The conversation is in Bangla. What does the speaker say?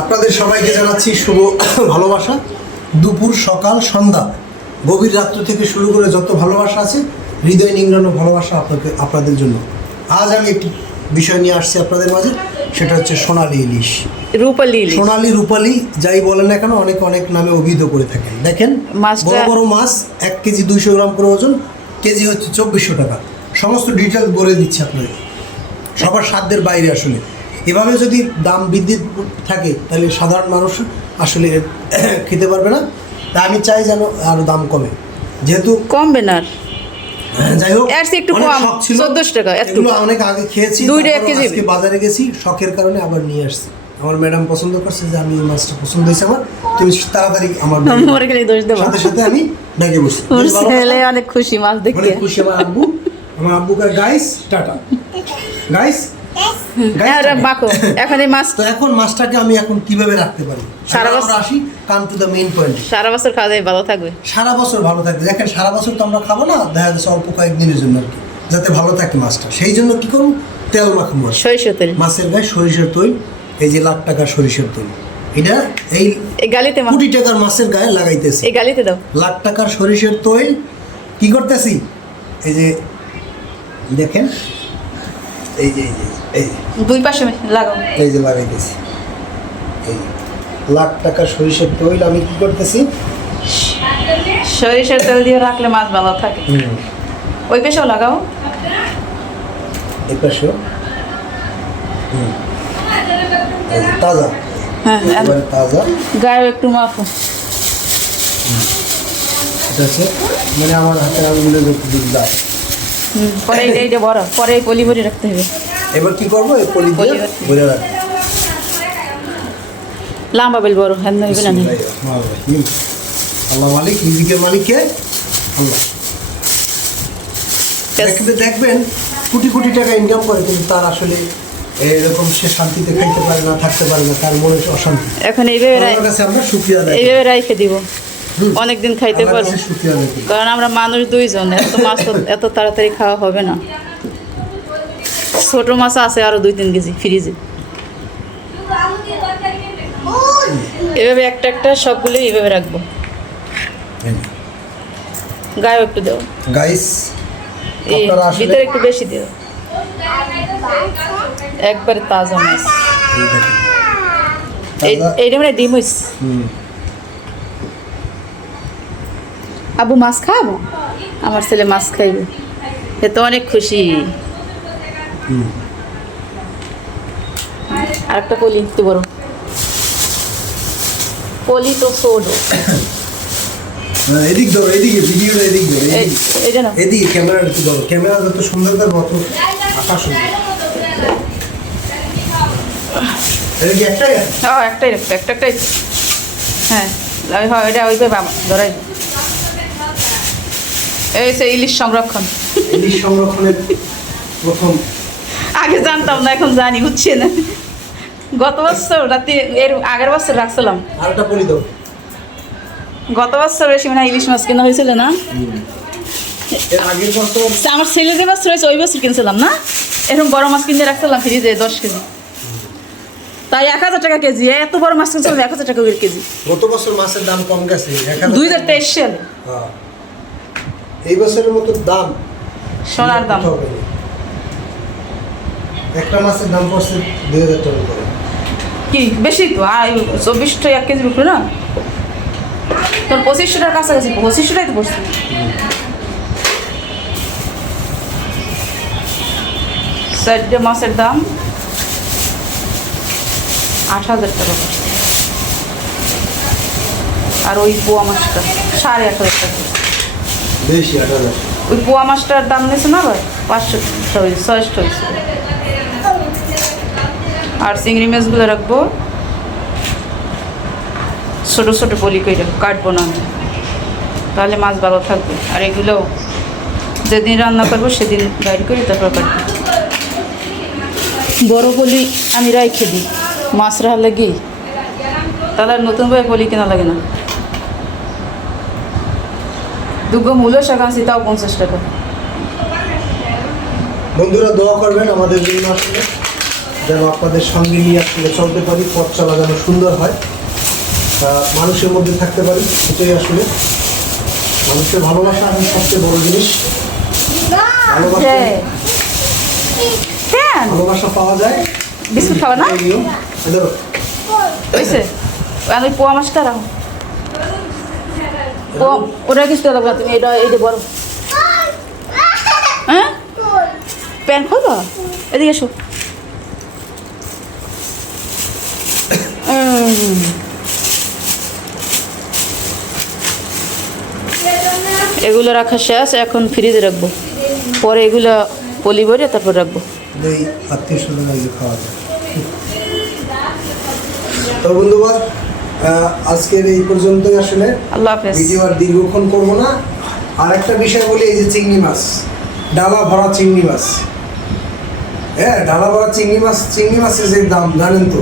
আপনাদের সবাইকে জানাচ্ছি শুভ ভালোবাসা। দুপুর, সকাল, সন্ধ্যা, গভীর রাত্র থেকে শুরু করে যত ভালোবাসা আছে, হৃদয় নিংড়ানো ভালোবাসা আপনাদের জন্য। আজ আমি একটি বিষয় নিয়ে আসছি আপনাদের মাঝে, সেটা হচ্ছে সোনালী ইলিশ, রূপালী ইলিশ। সোনালী, রূপালী যাই বলেন না কেন, অনেক অনেক নামে অভিহিত করে থাকেন। দেখেন, বড় বড় মাছ 1 কেজি 200 গ্রাম করে ওজন, কেজি হচ্ছে 2400 টাকা। সমস্ত ডিটেলস বলে দিচ্ছি আপনাদের, সবার সাধ্যের বাইরে। আসলে এভাবে যদি দাম বৃদ্ধি থাকে তাহলে সাধারণ মানুষ আসলে খেতে পারবে না। তা আমি চাই যেন আরও দাম কমে, যেহেতু কমবে না। যাই হোক, একটু অনেক কম, শখ ছিল, 1400 টাকা। এগুলো অনেক আগে খেয়েছি, 2 টাকা কেজি। আজকে বাজারে গেছি, শখের কারণে আবার নিয়ে আসছি। আমার ম্যাডাম পছন্দ করছে যে আমি এই মাছটা পছন্দ হয়েছে আমার, তুমি তাড়াতাড়ি আমার সাথে সাথে আমি ব্যাগে বসছি। অনেক খুশি মাছ দেখে, অনেক খুশি আমার আব্বুকে গাইস টাটা, গাইস এখন এই মাছ, তো এখন মাছটাকে আমি এখন কিভাবে রাখতে পারি সারা বছর আসি, come to the main point. সারা বছর খাওয়া যায়, ভালো থাকবে। সারা বছর ভালো থাকবে। দেখেন, সারা বছর তো আমরা খাবো না, দেখা যাচ্ছে অল্প কয়েকদিনের জন্য আর কি, যাতে ভালো থাকে মাছটা। সেই জন্য কি করুন, তেল মাখবো, সরিষার তেল, মাছের গায়ে সরিষার তেল। এই যে 1,00,000 টাকার সরিষার তেল, এটা এই গালিতে 20 টাকার মাছের গায়ে লাগাইতেছি। এই গালিতে দাও। 1,00,000 টাকার সরিষার তেল কি করতেছি, এই যে দেখেন, এই যে এই দুই পাশে লাগাও, এই যে লাগাইতেছি। এই 1,00,000 টাকার সরিষার তেল আমি কি করতেছি, সরিষার তেল দিয়ে রাখলে মাছ ভালো থাকে। ওই পাশেও লাগাও, এই পাশেও তাজা, হ্যাঁ তাজা গায়ে একটু মাখো। এটা হচ্ছে মানে আমার হাতের আঙুলে যতটুকু যায়। পরে এইটা বড়, পরে এই পলি ভরে রাখতে হবে। এবার কি করবো, এই পলি দিয়ে ভরে রাখবো। লম্বা বেল বড়, হ্যাঁ হইবে না। আল্লাহ মালিক, রিজিকের মালিক কে? আল্লাহ। দেখবেন কোটি কোটি টাকা ইনকাম করে, কিন্তু তার আসলে এরকম সে শান্তিতে খাইতে পারে না, থাকতে পারে না, তার মনে অশান্তি। এখন এইভাবে আমরা সুফিয়া দেয়, এইভাবে রাইখে দিব, অনেকদিন খাইতে পারবো। কারণ আমরা মানুষ 2 জন, এত মাছ এত তাড়াতাড়ি খাওয়া হবে না। ছোট মাছ আছে আরো 2-3 কেজি ফ্রিজে। এভাবে একটা একটা সবগুলো এইভাবে রাখবো। গায়ে একটু দাও, গাইস, এই ভিতরে একটু বেশি দিও। একবারে তাজা মাছ, এইটা মানে ডিম হইছে। আবু মাছ খাবো, আমার ছেলে মাছ খাইবে, এ তো অনেক খুশি। আর একটা পলি একটু বড়, পলি তো ছোট। এদিক ধরো, এদিকে ভিডিওটা এদিক ধরো, এইটা না, এদিকে ক্যামেরা একটু ধরো। ক্যামেরা যত সুন্দর তার মতো আকাশ সুন্দর। এটা কি একটাই? হ্যাঁ একটাই রাখতো, একটাই। হ্যাঁ হয়, এটা ওইভাবে ধরাই। এই সে ইলিশ সংরক্ষণ, ইলিশ সংরক্ষণের প্রথম। আগে জানতাম না, এখন জানি, বুঝছি না। গত বছর রাতে, এর আগের বছর রাখছিলাম। আরেকটা পলি দাও। গত বছর বেশি মানে ইলিশ মাছ কেনা হয়েছিল না, এর আগের বছর আমার ছেলে যে বছর হয়েছে ওই বছর কিনছিলাম না, এরকম বড় মাছ কিনে রাখছিলাম ফ্রিজে 10 কেজি। তাই 1,000 টাকা কেজি, এত বড় মাছ কিনছিলাম 1,000 টাকা কেজি। গত বছর মাছের দাম কম গেছে 2023 সালে। এই বছরের মতো দাম, সোনার দাম। একটা মাছের দাম পড়ছে 2,000 টাকা করে। কি বেশি তো, 24 টাকা 1 কেজি বিক্রি না, তোর 2500 টাকার কাছাকাছি, 2500 টাকাই তো পড়ছে। চারটে মাছের দাম 8,000 টাকা পড়ছে। আর ওই পোয়া মাছটা 8,500 টাকা, বেশি 8,000। ওই পোয়া মাছটার দাম নিয়েছে না আবার 500 600 হয়েছে। আর চিংড়ি মাছগুলো রাখবো ছোটো ছোটো পলি করে, কাটবো না আমি, তাহলে মাছ ভালো থাকবে। আর এগুলো যেদিন রান্না করবো সেদিন বাইর করি, তারপর কাটবো। বড় পলি আমি রাইখে দিই মাছ রাখা লাগি, তাহলে আর নতুনভাবে পলি কেনা লাগে না। 2 গো মূলো শাক আনছি, তাও 50 টাকা। বন্ধুরা দোয়া করবেন আমাদের জন্য আসলে। যেন আপনাদের সঙ্গে নিয়ে আসলে চলতে পারি, পথ চলা যেন সুন্দর হয়, মানুষের মধ্যে থাকতে পারি। এটাই আসলে মানুষের ভালোবাসা এখন সবচেয়ে বড় জিনিস। ভালোবাসা পাওয়া যায়। বিস্কুট খাবে না? ধরো হয়েছে আমি পোয়া মাছটা রাখো, ওটা কিছু লাগবে না, তুমি এটা এইটা বড়। হ্যাঁ প্যান্ট খাবা, এদিকে এসো। এগুলো রাখা শেষ, এখন ফ্রিজে রাখবো, পরে এগুলো পলি ভরে তারপর রাখবো। এই আত্মীয় স্বজন খাওয়া যায়। তো বন্ধুবান, আজকের এই পর্যন্তই আসলে। আল্লাহ হাফেজ। ভিডিও আর দীর্ঘক্ষণ করবো না। আর একটা বিষয় বলি, এই যে চিংড়ি মাছ, ডালা ভরা চিংড়ি মাছ, হ্যাঁ ডালা ভরা চিংড়ি মাছ, চিংড়ি মাছের যে দাম জানেন তো।